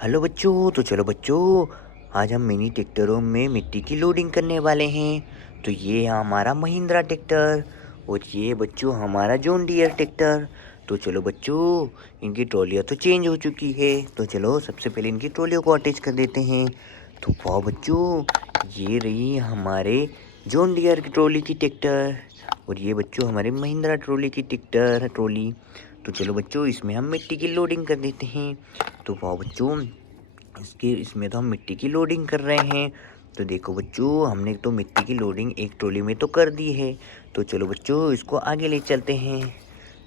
Hello बच्चों, तो चलो बच्चों, आज हम मिनी ट्रैक्टरों में मिट्टी की लोडिंग करने वाले हैं। तो ये है हमारा महिंद्रा ट्रैक्टर और ये बच्चों हमारा जॉन डियर ट्रैक्टर। तो चलो बच्चों, इनकी ट्रॉलियाँ तो चेंज हो चुकी है। तो चलो सबसे पहले इनकी ट्रॉलियों को अटैच कर देते हैं। तो वाह बच्चों, ये रही हमारे जॉन डियर की ट्रॉली की ट्रैक्टर और ये बच्चों हमारे महिंद्रा ट्रॉली की ट्रॉली। तो चलो बच्चों, इसमें हम मिट्टी की लोडिंग कर देते हैं। तो वाह बच्चों, इसमें तो हम मिट्टी की लोडिंग कर रहे हैं। तो देखो बच्चों, हमने तो मिट्टी की लोडिंग एक ट्रॉली में तो कर दी है। तो चलो बच्चों, इसको आगे ले चलते हैं।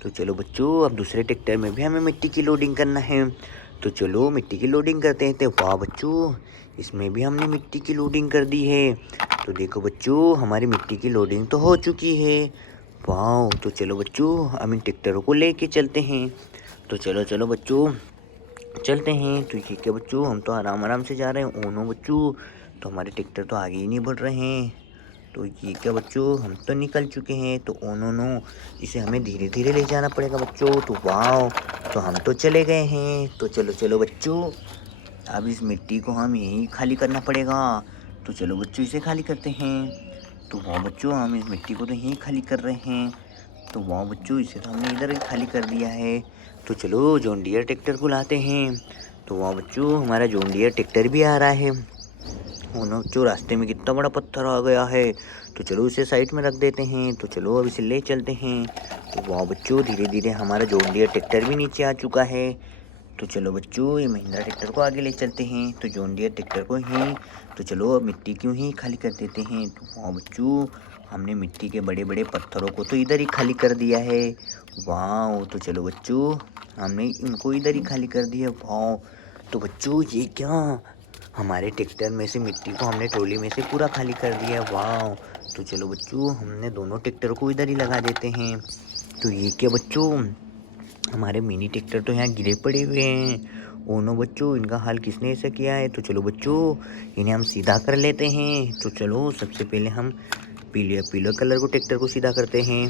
तो चलो बच्चों, अब दूसरे ट्रैक्टर में भी हमें मिट्टी की लोडिंग करना है। तो चलो मिट्टी की लोडिंग करते हैं। तो वाह बच्चों, इसमें भी हमने मिट्टी की लोडिंग कर दी है। तो देखो बच्चों, हमारी मिट्टी की लोडिंग तो हो चुकी है। वाह, तो चलो बच्चों, हम इन ट्रैक्टरों को लेके चलते हैं। तो चलो चलो बच्चों, चलते हैं। तो ये क्या बच्चों, हम तो आराम आराम से जा रहे हैं। ओ नो बच्चों, तो हमारे ट्रैक्टर तो आगे ही नहीं बढ़ रहे हैं। तो ये क्या बच्चों, हम तो निकल चुके हैं। तो ओ नो नो, इसे हमें धीरे धीरे ले जाना पड़ेगा बच्चों। तो वाह, तो हम तो चले गए हैं। तो चलो चलो बच्चों, अब इस मिट्टी को हम यहीं खाली करना पड़ेगा। तो चलो बच्चों, इसे खाली करते हैं। तो वाह बच्चों, हम इस मिट्टी को तो यहीं खाली कर रहे हैं। तो वाह बच्चों, इसे तो हमने इधर ही खाली कर दिया है। तो चलो जॉन डियर ट्रैक्टर को लाते हैं। तो वाह बच्चों, हमारा जॉन डियर ट्रैक्टर भी आ रहा है। वो ना बच्चों, रास्ते में कितना बड़ा पत्थर आ गया है। तो चलो इसे साइड में रख देते हैं। तो चलो अब इसे ले चलते हैं। तो वाह बच्चों, धीरे धीरे हमारा जॉन डियर ट्रैक्टर भी नीचे आ चुका है। तो चलो बच्चों, ये महिंद्रा ट्रैक्टर को आगे ले चलते हैं। तो जॉन डियर ट्रैक्टर को ही, तो चलो अब मिट्टी क्यों ही खाली कर देते हैं। तो वाह बच्चों, हमने मिट्टी के बड़े बड़े पत्थरों को तो इधर ही खाली कर दिया है। वाह, तो चलो बच्चों, हमने इनको इधर ही खाली कर दिया। वाह, तो बच्चों ये क्या, हमारे ट्रैक्टर में से मिट्टी को हमने ट्रॉली में से पूरा खाली कर दिया। वाह, तो चलो बच्चों, हमने दोनों ट्रैक्टर को इधर ही लगा देते हैं। तो ये क्या बच्चों, हमारे मिनी ट्रैक्टर तो यहाँ गिरे पड़े हुए हैं। ओ नो बच्चों, इनका हाल किसने ऐसा किया है। तो चलो बच्चों, इन्हें हम सीधा कर लेते हैं। तो चलो सबसे पहले हम पीले पीले कलर को ट्रैक्टर को सीधा करते हैं।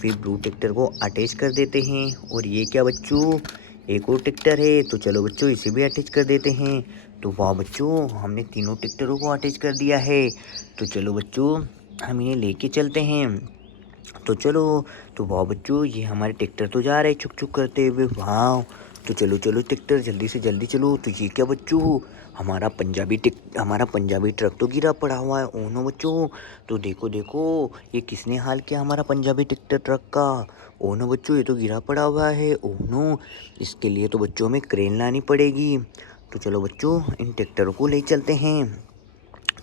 फिर ब्लू ट्रैक्टर को अटैच कर देते हैं। और ये क्या बच्चों, एक और ट्रैक्टर है। तो चलो बच्चों, इसे भी अटैच कर देते हैं। तो वाह बच्चों, हमने तीनों ट्रैक्टरों को अटैच कर दिया है। तो चलो बच्चों, हम इन्हें लेके चलते हैं। तो चलो, तो वाह बच्चों, ये हमारे ट्रैक्टर तो जा रहे हैं छुक छुक करते हुए। वाह, तो चलो चलो ट्रैक्टर, जल्दी से जल्दी चलो। तो ये क्या बच्चों, हमारा पंजाबी ट्रक तो गिरा पड़ा हुआ है। ओ नो बच्चों, तो देखो देखो, ये किसने हाल किया हमारा पंजाबी ट्रैक्टर ट्रक का। ओ नो बच्चों, ये तो गिरा पड़ा हुआ है। ओ नो, इसके लिए तो बच्चों हमें क्रेन लानी पड़ेगी। तो चलो बच्चों, इन ट्रैक्टरों को ले चलते हैं।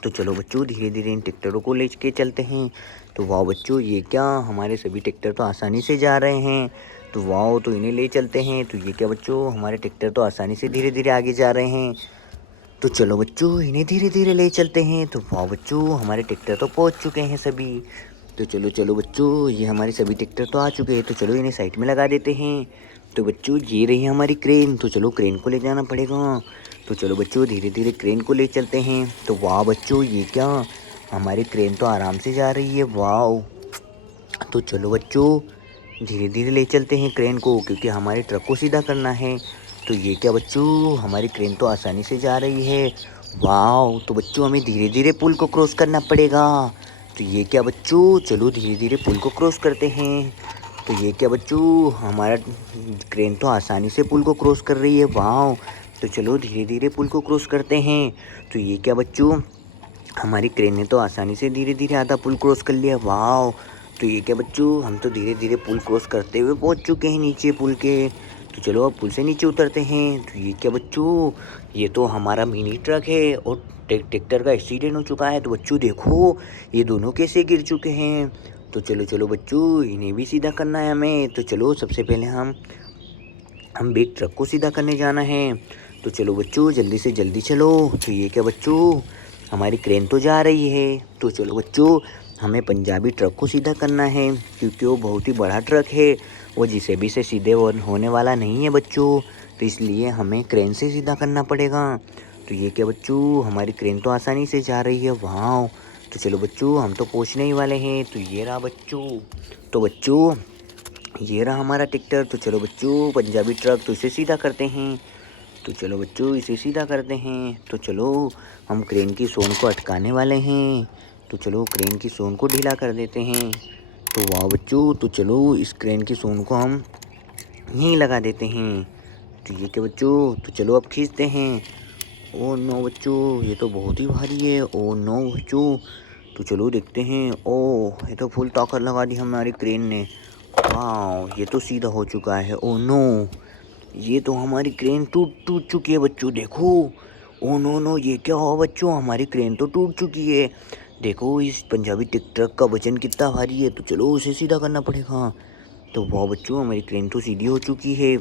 तो चलो बच्चों, धीरे धीरे इन ट्रैक्टरों को ले के चलते हैं। तो वाह बच्चों, ये क्या, हमारे सभी ट्रैक्टर तो आसानी से जा रहे हैं। तो वाह, तो इन्हें ले चलते हैं। तो ये क्या बच्चों, हमारे ट्रैक्टर तो आसानी से धीरे धीरे आगे जा रहे हैं। तो चलो बच्चों, इन्हें धीरे धीरे ले चलते हैं। तो वाह बच्चों, हमारे ट्रैक्टर तो पहुंच चुके हैं सभी। तो चलो चलो बच्चों, ये हमारे सभी ट्रैक्टर तो आ चुके हैं। तो चलो इन्हें साइड में लगा देते हैं। तो बच्चों, ये रही हमारी क्रेन। तो चलो क्रेन को ले जाना पड़ेगा। तो चलो बच्चों, धीरे धीरे क्रेन को ले चलते हैं। तो वाह बच्चों, ये क्या, हमारी क्रेन तो आराम से जा रही है। वाह, तो चलो बच्चों, धीरे धीरे ले चलते हैं क्रेन को, क्योंकि हमारे ट्रक को सीधा करना है। तो ये क्या बच्चों, हमारी क्रेन तो आसानी से जा रही है। वाह, तो बच्चों, हमें धीरे धीरे पुल को क्रॉस करना पड़ेगा। तो ये क्या बच्चों, चलो धीरे धीरे पुल को क्रॉस करते हैं। तो ये क्या बच्चों, हमारा क्रेन तो आसानी से पुल को क्रॉस कर रही है। वाह, तो चलो धीरे धीरे पुल को क्रॉस करते हैं। तो ये क्या बच्चों, हमारी क्रेन ने तो आसानी से धीरे धीरे आधा पुल क्रॉस कर लिया। वाह, तो ये क्या बच्चों, हम तो धीरे धीरे पुल क्रॉस करते हुए पहुंच चुके हैं नीचे पुल के। तो चलो अब पुल से नीचे उतरते हैं। तो ये क्या बच्चों, ये तो हमारा मिनी ट्रक है और ट्रैक्टर का एक्सीडेंट हो चुका है। तो बच्चों देखो, ये दोनों कैसे गिर चुके हैं। तो चलो चलो बच्चों, इन्हें भी सीधा करना है हमें। तो चलो सबसे पहले हम बिग ट्रक को सीधा करने जाना है। तो चलो बच्चों, जल्दी से जल्दी चलो। तो ये क्या बच्चों, हमारी क्रेन तो जा रही है। तो चलो बच्चों, हमें पंजाबी ट्रक को सीधा करना है, क्योंकि वो बहुत ही बड़ा ट्रक है। वो जिसे भी से सीधे होने वाला नहीं है बच्चों। तो इसलिए हमें क्रेन से सीधा करना पड़ेगा। तो ये क्या बच्चों, हमारी क्रेन तो आसानी से जा रही है। वाह, तो चलो बच्चों, हम तो पहुँचने ही वाले हैं। तो ये रहा बच्चों। तो बच्चों, ये रहा हमारा ट्रैक्टर। तो चलो बच्चों, पंजाबी ट्रक, तो इसे सीधा करते हैं। तो चलो बच्चों इसे सीधा करते हैं। तो चलो हम क्रेन की सोन को अटकाने वाले हैं। तो चलो क्रेन की सोन को ढीला कर देते हैं। तो वाह बच्चों, तो चलो इस क्रेन की सोन को हम यहीं लगा देते हैं। तो ये क्या बच्चों, तो चलो अब खींचते हैं। ओ नो बच्चों, ये तो बहुत ही भारी है। ओ नो बच्चों, तो चलो देखते हैं। ओह, ये तो फुल ताकत लगा दी हमारी क्रेन ने। वाह, ये तो सीधा हो चुका है। ओ नो, ये तो हमारी क्रेन टूट टूट चुकी है बच्चों, देखो। ओ नो नो, ये क्या हुआ बच्चों, हमारी क्रेन तो टूट चुकी है। देखो इस पंजाबी ट्रक का वजन कितना भारी है। तो चलो उसे सीधा करना पड़ेगा। तो वाह बच्चों, हमारी क्रेन तो सीधी हो चुकी है।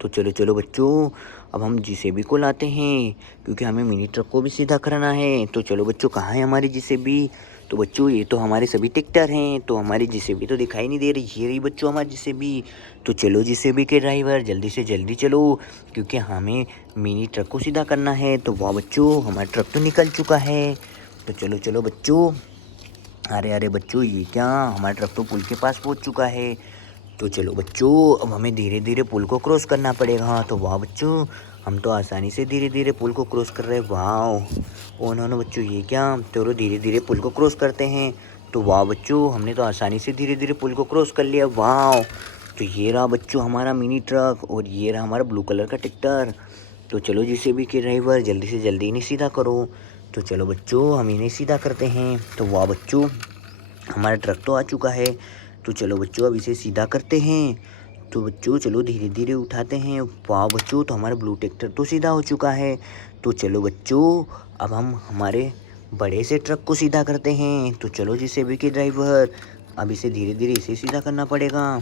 तो चलो चलो बच्चों, अब हम जेसीबी को लाते हैं, क्योंकि हमें मिनी ट्रक को भी सीधा करना है। तो चलो बच्चों, कहाँ है हमारी जेसीबी। तो बच्चों ये तो हमारे सभी ट्रैक्टर हैं, तो हमारी जेसीबी तो दिखाई नहीं दे रही। ये रही बच्चों हमारी जेसीबी। तो चलो जेसीबी के ड्राइवर जल्दी से जल्दी चलो, क्योंकि हमें मिनी ट्रक को सीधा करना है। तो वाह बच्चों, हमारा ट्रक तो निकल चुका है। तो चलो चलो बच्चों, अरे अरे बच्चों, ये क्या, हमारा ट्रक तो पुल के पास पहुंच चुका है। तो चलो बच्चों, अब हमें धीरे धीरे पुल को क्रॉस करना पड़ेगा। तो वाह बच्चों, हम तो आसानी से धीरे धीरे पुल को क्रॉस कर रहे हैं। वाह, ओ नो बच्चों, ये क्या, चलो धीरे धीरे पुल को क्रॉस करते हैं। तो वाह बच्चों, हमने तो आसानी से धीरे धीरे पुल को क्रॉस कर लिया। वाह, तो ये रहा बच्चों हमारा मिनी ट्रक, और ये रहा हमारा ब्लू कलर का ट्रैक्टर। तो चलो जेसीबी के ड्राइवर जल्दी से जल्दी इन्हें सीधा करो। तो चलो बच्चों, हम इन्हें सीधा करते हैं। तो वाह बच्चों, हमारा ट्रक तो आ चुका है। तो चलो बच्चों, अब इसे सीधा करते हैं। तो बच्चों चलो धीरे धीरे उठाते हैं। वाह बच्चों, तो हमारा ब्लू ट्रैक्टर तो सीधा हो चुका है। तो चलो बच्चों, अब हम हमारे बड़े से ट्रक को सीधा करते हैं। तो चलो जेसीबी के ड्राइवर, अब इसे धीरे धीरे इसे सीधा करना पड़ेगा।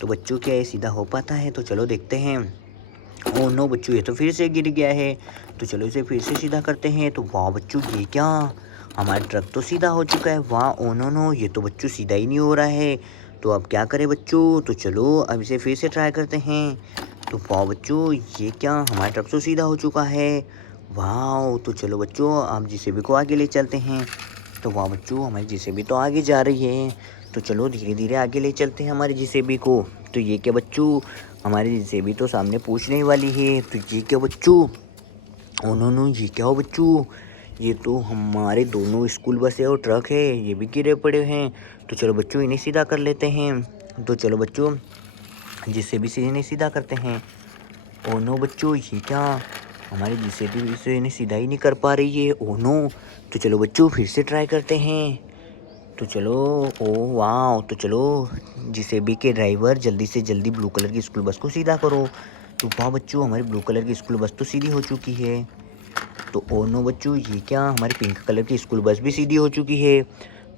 तो बच्चों, क्या ये सीधा हो पाता है। तो चलो देखते हैं। ओह नो बच्चों, ये तो फिर से गिर गया है। तो चलो इसे फिर से सीधा करते हैं। तो वाह बच्चों, ये क्या, हमारा ट्रक तो सीधा हो चुका है। वाह, ओ नो नो, ये तो बच्चों सीधा ही नहीं हो रहा है। तो अब क्या करें बच्चों। तो चलो अब इसे फिर से ट्राई करते हैं। तो वाह बच्चों, ये क्या, हमारा ट्रक तो सीधा हो चुका है। वाह, तो चलो बच्चों, आप जेसीबी को आगे ले चलते हैं। तो वाह बच्चों, हमारी जेसीबी तो आगे जा रही है। तो चलो धीरे धीरे आगे ले चलते हैं हमारी जेसीबी को। तो ये क्या बच्चों, हमारी जेसीबी तो सामने पूछने वाली है। तो ये क्या बच्चों, ओ नो नो, ये क्या हो बच्चों, ये तो हमारे दोनों स्कूल बसें और ट्रक है, ये भी गिरे पड़े हैं। तो चलो बच्चों, इन्हें सीधा कर लेते हैं। तो चलो बच्चों, जेसीबी से इन्हें सीधा करते हैं। ओ नो बच्चों, ये क्या, हमारी जेसीबी से इन्हें सीधा ही नहीं कर पा रही है। ओ नो, तो चलो बच्चों फिर से ट्राई करते हैं। तो चलो, ओ वाह, तो चलो जेसीबी के ड्राइवर जल्दी से जल्दी ब्लू कलर की स्कूल बस को सीधा करो। तो वाह बच्चों, हमारी ब्लू कलर की स्कूल बस तो सीधी हो चुकी है। तो ओ नो बच्चों, ये क्या, हमारी पिंक कलर की स्कूल बस भी सीधी हो चुकी है।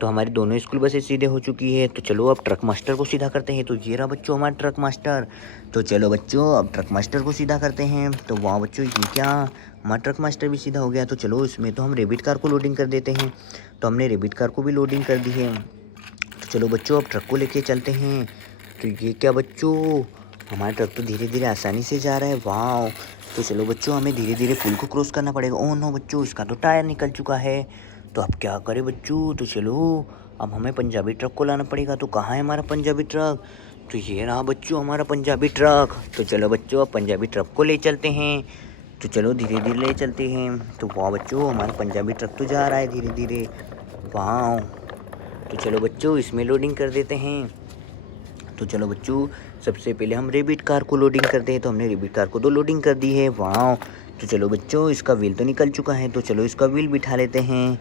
तो हमारी दोनों स्कूल बसें सीधे हो चुकी है। तो चलो अब ट्रक मास्टर को सीधा करते हैं। तो ये रहा बच्चों हमारा ट्रक मास्टर। तो चलो बच्चों, अब ट्रक मास्टर को सीधा करते हैं। तो वाह बच्चों, ये क्या, हमारा ट्रक मास्टर भी सीधा हो गया। तो चलो इसमें तो हम रेबिट कार को लोडिंग कर देते हैं। तो हमने रेबिट कार को भी लोडिंग कर दी है। तो चलो बच्चों, अब ट्रक को लेके चलते हैं। तो ये क्या बच्चों, हमारा ट्रक तो धीरे धीरे आसानी से जा रहा है। वाह, तो चलो बच्चों, हमें धीरे धीरे पुल को क्रॉस करना पड़ेगा। ओह नो बच्चों, इसका तो टायर निकल चुका है। तो अब क्या करें बच्चों। तो चलो अब हमें पंजाबी ट्रक को लाना पड़ेगा। तो कहाँ है हमारा पंजाबी ट्रक। तो ये रहा बच्चों हमारा पंजाबी ट्रक। तो चलो बच्चों, अब पंजाबी ट्रक को ले चलते हैं। तो चलो धीरे धीरे ले चलते हैं। तो वाह बच्चों, हमारा पंजाबी ट्रक तो जा रहा है धीरे धीरे। वाह, तो चलो बच्चों, इसमें लोडिंग कर देते हैं। तो चलो बच्चों, सबसे पहले हम रेबिट कार को लोडिंग करते हैं। तो हमने रेबिट कार को तो लोडिंग कर दी है। वाह, तो चलो बच्चों, इसका व्हील तो निकल चुका है। तो चलो इसका व्हील बिठा लेते हैं।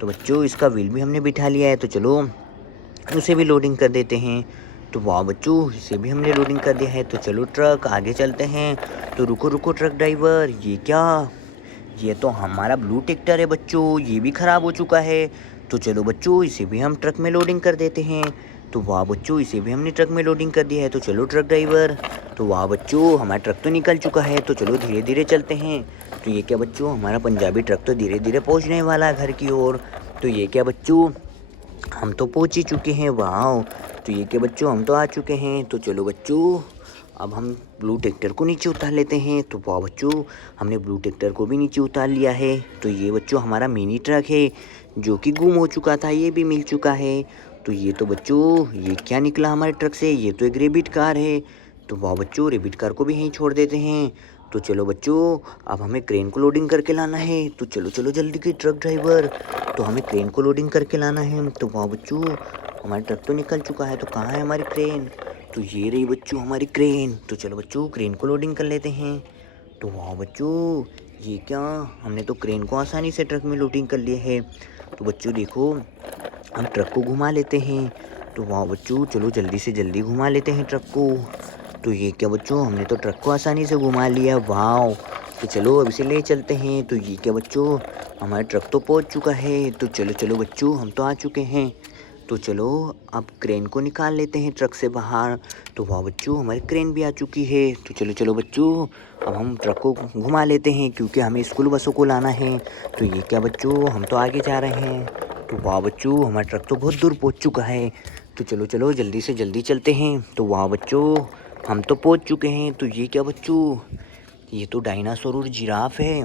तो बच्चों, इसका व्हील भी हमने बिठा लिया है। तो चलो उसे भी लोडिंग कर देते हैं। तो वाह बच्चों, इसे भी हमने लोडिंग कर दिया है। तो चलो ट्रक आगे चलते हैं। तो रुको रुको ट्रक ड्राइवर, ये क्या, ये तो हमारा ब्लू ट्रैक्टर है बच्चों, ये भी ख़राब हो चुका है। तो चलो बच्चों, इसे भी हम ट्रक में लोडिंग कर देते हैं। तो वाह बच्चों, इसे भी हमने ट्रक में लोडिंग कर दिया है। तो चलो ट्रक ड्राइवर, तो वाह बच्चों, हमारा ट्रक तो निकल चुका है। तो चलो धीरे धीरे चलते हैं। तो ये क्या बच्चों, हमारा पंजाबी ट्रक तो धीरे धीरे पहुंचने वाला है घर की ओर। तो ये क्या बच्चों, हम तो पहुंच ही चुके हैं। वाह, तो ये क्या बच्चों, हम तो आ चुके हैं। तो चलो बच्चों, अब हम ब्लू ट्रैक्टर को नीचे उतार लेते हैं। तो वाह बच्चों, हमने ब्लू ट्रैक्टर को भी नीचे उतार लिया है। तो ये बच्चों हमारा मिनी ट्रक है, जो कि गुम हो चुका था, ये भी मिल चुका है। तो ये तो बच्चों, ये क्या निकला हमारे ट्रक से, ये तो एक रेबिट कार है। तो वाह बच्चों, रेबिट कार को भी यहीं छोड़ देते हैं। तो चलो बच्चों, अब हमें क्रेन को लोडिंग करके लाना है। तो चलो चलो जल्दी की ट्रक ड्राइवर, तो हमें क्रेन को लोडिंग करके लाना है। तो वाह बच्चों, हमारा ट्रक तो निकल चुका है, तो कहाँ है हमारी क्रेन? तो ये रही बच्चों हमारी क्रेन। तो चलो बच्चों, क्रेन को लोडिंग कर लेते हैं। तो वाह बच्चों, ये क्या, हमने तो क्रेन को आसानी से ट्रक में लोडिंग कर लिया है। तो बच्चों देखो, हम ट्रक को घुमा लेते हैं। तो वाह बच्चों, चलो जल्दी से जल्दी घुमा लेते हैं ट्रक को। तो ये क्या बच्चों, हमने तो ट्रक को आसानी से घुमा लिया, वाह। तो चलो अब इसे ले चलते हैं। तो ये क्या बच्चों, हमारा ट्रक तो पहुंच चुका है। तो चलो चलो बच्चों, हम तो आ चुके हैं। तो चलो अब क्रेन को निकाल लेते हैं ट्रक से बाहर। तो वाह बच्चों, हमारी क्रेन भी आ चुकी है। तो चलो चलो बच्चों, अब हम ट्रक को घुमा लेते हैं, क्योंकि हमें स्कूल बसों को लाना है। तो ये क्या बच्चों, हम तो आगे जा रहे हैं। तो वाह बच्चों, हमारा ट्रक तो बहुत दूर पहुंच चुका है। तो चलो चलो जल्दी से जल्दी चलते हैं। तो वाह बच्चों, हम तो पहुंच चुके हैं। तो ये क्या बच्चों, ये तो डायनासोर और जिराफ है।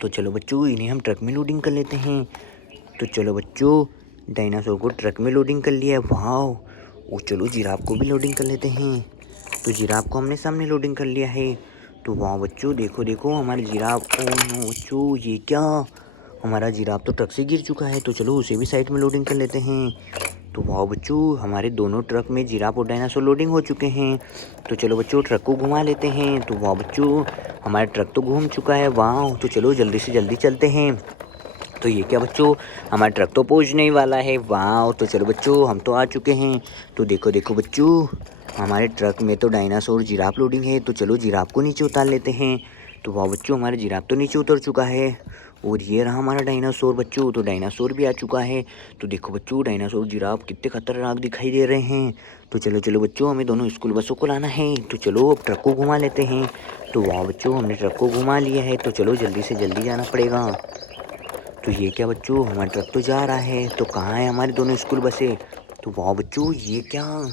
तो चलो बच्चों, इन्हें हम ट्रक में लोडिंग कर लेते हैं। तो चलो बच्चों, डायनासोर को ट्रक में लोडिंग कर लिया है, वाह। और चलो जिराफ को भी लोडिंग कर लेते हैं। तो जिराफ को हमने सामने लोडिंग कर लिया है। तो वाह बच्चों, देखो देखो हमारे जिराफ। ओ नो बच्चों, ये क्या, हमारा जिराफ तो ट्रक से गिर चुका है। तो चलो उसे भी साइड में लोडिंग कर लेते हैं। तो वाह बच्चों, हमारे दोनों ट्रक में जिराफ और डायनासोर लोडिंग हो चुके हैं। तो चलो बच्चों, ट्रक को घुमा लेते हैं। तो वाह बच्चों, हमारा ट्रक तो घूम चुका है, वाह। तो चलो जल्दी से जल्दी चलते हैं। तो ये क्या बच्चों, हमारा ट्रक तो पहुंचने ही वाला है, वाह। तो चलो बच्चों, हम तो आ चुके हैं। तो देखो देखो बच्चों, हमारे ट्रक में तो डायनासोर जिराफ लोडिंग है। तो चलो जिराफ को नीचे उतार लेते हैं। तो वाह बच्चों, हमारा जिराफ तो नीचे उतर चुका है। और ये रहा हमारा डायनासोर बच्चों। तो डायनासोर भी आ चुका है। तो देखो बच्चों, डायनासोर जिराफ कितने खतरनाक दिखाई दे रहे हैं। तो चलो चलो बच्चों, हमें दोनों स्कूल बसों को लाना है। तो चलो अब ट्रक को घुमा लेते हैं। तो वाह बच्चों, हमने ट्रक को घुमा लिया है। तो चलो जल्दी से जल्दी जाना पड़ेगा। तो ये क्या बच्चों, हमारा ट्रक तो जा रहा है। तो कहाँ है हमारे दोनों स्कूल बसें? तो वाह बच्चों, ये क्या,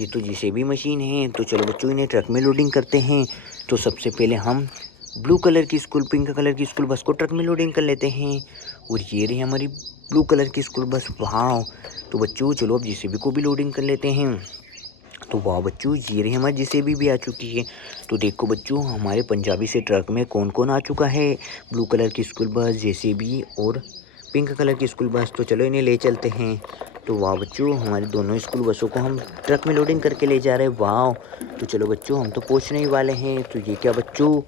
ये तो जेसीबी मशीन है। तो चलो बच्चों, इन्हें ट्रक में लोडिंग करते हैं। तो सबसे पहले हम ब्लू कलर की स्कूल, पिंक कलर की स्कूल बस को ट्रक में लोडिंग कर लेते हैं। और ये रही हमारी ब्लू कलर की स्कूल बस, वाह। तो बच्चों चलो अब जेसीबी को भी लोडिंग कर लेते हैं। तो वाह बच्चों, ये रही हमारी जेसीबी भी आ चुकी है। तो देखो बच्चों, हमारे पंजाबी से ट्रक में कौन कौन आ चुका है, ब्लू कलर की स्कूल बस, जेसीबी और पिंक कलर की स्कूल बस। तो चलो इन्हें ले चलते हैं। तो वाह बच्चों, हमारी दोनों स्कूल बसों को हम ट्रक में लोडिंग करके ले जा रहे हैं, वाह। तो चलो बच्चों, हम तो पहुँचने ही वाले हैं। तो ये क्या बच्चों,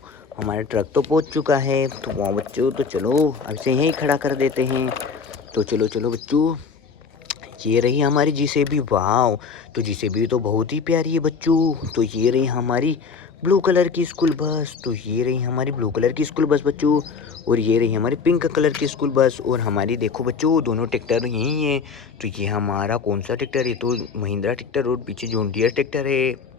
हमारा ट्रक तो पहुँच चुका है। तो वाह बच्चों, तो चलो अब इसे यहीं खड़ा कर देते हैं। तो चलो चलो बच्चों, ये रही हमारी जेसीबी, वाह। तो जेसीबी तो बहुत ही प्यारी है बच्चों। तो ये रही हमारी ब्लू कलर की स्कूल बस। तो ये रही हमारी ब्लू कलर की स्कूल बस बच्चों। और ये रही हमारी पिंक कलर की स्कूल बस। और हमारी देखो बच्चों, दोनों ट्रैक्टर यही हैं। तो ये हमारा कौन सा ट्रैक्टर है? तो महिंद्रा ट्रैक्टर और पीछे जॉन डियर ट्रैक्टर है।